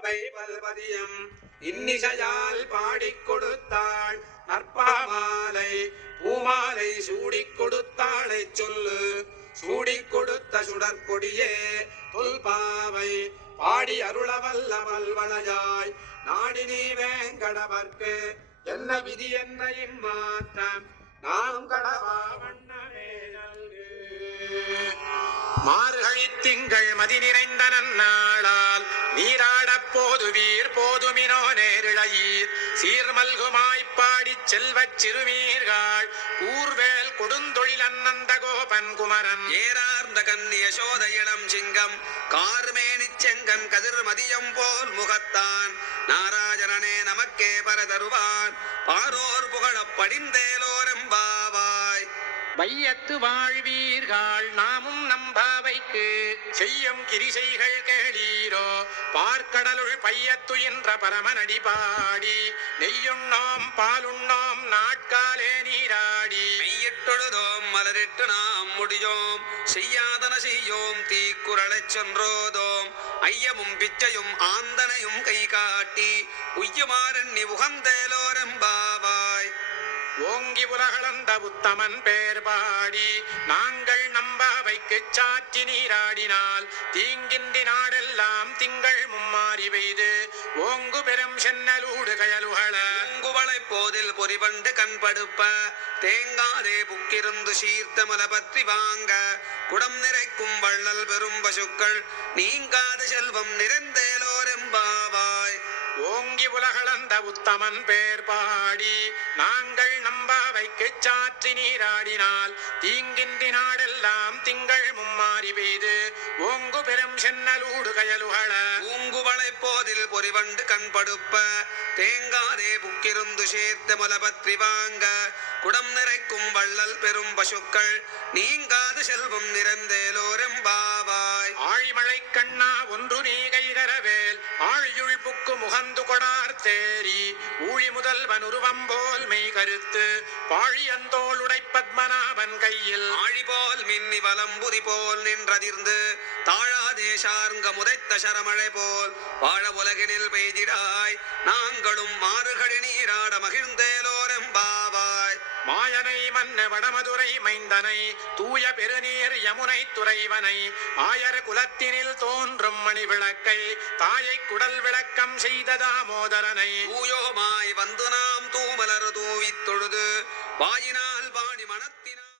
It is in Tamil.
பல்பதியம் இன்னிசையால் பாடிக் கொடுத்தாள் நற்பாமாலை பூமாலை சூடிக் கொடுத்தாளை சொல்லு சூடிக் கொடுத்த சுடற்கொடியே தொல்பாவை பாடி அருளவல்ல பல்வளையாய் நாடினி வேங்கடவர்க்கு என்ன விதி என்ன இம்மாற்றம் நாம் கடவா வண்ணமே நல்கு. மார்கழி திங்கள் மதி நிறைந்த நன்னாளால் நீராடப் போதுவீர் போதுமினோ நேரிழையீர் சீர்மல்குமாய்ப்பாடிச் செல்வச் சிறுமீர்கள் கூர்வேல் கொடுந்தொழில் அன்னந்த கோபன் குமரன் ஏறார்ந்த கன்னிய சோத இளம் சிங்கம் கார்மேனிச் செங்கன் கதிர் மதியம் போல் முகத்தான் நாராஜனே நமக்கே பரதருவான் பாரோர் புகழப் படிந்தேலோரெம்பாவாய். வையத்து வாழ்வீர்கள் நாமும் நம்பாவைக்கு செய்யும் கிரிசைகள் கேளீரோ பார்க்கடலுள் பையத்துயின்ற பரமனடி பாடி நெய்யுண்ணோம் பாலுண்ணோம் நாட்காலே நீராடி மெய்யிட்டொழுதோம் மலரிட்டு நாம் முடியோம் செய்யாதன செய்யோம் தீக்குறளைச் சென்றோதோம் ஐயமும் பிச்சையும் ஆந்தனையும் கை காட்டி உய்யுமாறெண்ணி உகந்தேலோரெம்பாவாய். ஓங்கி உலகளந்த உத்தமன் பேர் பாடி நாங்கள் நம்பாவைக்கு சாற்றி நீராடினால் தீங்கின்றி நாடெல்லாம் திங்கள் மும்மாறி பெய்து ஓங்கு பெரும் சென்னலூடு கயலுகள பூங்குவளை போதில் பொறிவண்டு கண்படுப்ப தேங்காதே புக்கிருந்து சீர்த்த மல பற்றி வாங்க குடம் நிறைக்கும் வள்ளல் பெரும் பசுக்கள் நீங்காத செல்வம் நிறைந்தேலோரெம்பாவாய். ஓங்கி உலகளந்த உத்தமன் பேர் பாடி நாங்கள் நம்பாவைக்கு சாற்றி நீராடினால் தீங்கின்றி நாடெல்லாம் திங்கள் மும்மாறி பெய்து ஓங்கு பெரும் சென்னலூடு கயலுகள பூங்குவளை போதில் பொறிவண்டு கண்படுப்ப தேங்காதே புக்கிருந்து சேர்த்த மல பற்றி வாங்க குடம் நிறைக்கும் வள்ளல் பெரும் பசுக்கள் நீங்காத செல்வம் நிறைந்தேலோரெம்பாவாய். ஆழிமழை கண்ணா ஒன்று நீ கைகரவேல் ஆழியுள் புக்கு முகந்து கொடார் தேரி ஊழி முதல்வன் உருவம் போல் மெய் கருத்து பாழியந்தோள் உடை பத்மநாபன் கையில் ஆழி போல் மின்னி வலம்புரி போல் நின்றதிர்ந்து தாழாதே சார்ங்க முதைத்த சரமழை போல் வாழ உலகினில் பெய்திடாய் நாங்களும் மாறுகழி நீராட மகிழ்ந்தேலோரெம்பாவாய். மாயனை மன்ன வடமதுரை மைந்தனை தூய பெருநீர் யமுனை துறைவனை ஆயர் குலத்தினில் தோன்றும் மணி விளக்கை தாயை குடல் விளக்கம் செய்த தாமோதரனை தூயோமாய் வந்து நாம் தூமலர் தூவித் தொழுது வாயினால் பாடி மனத்தினால்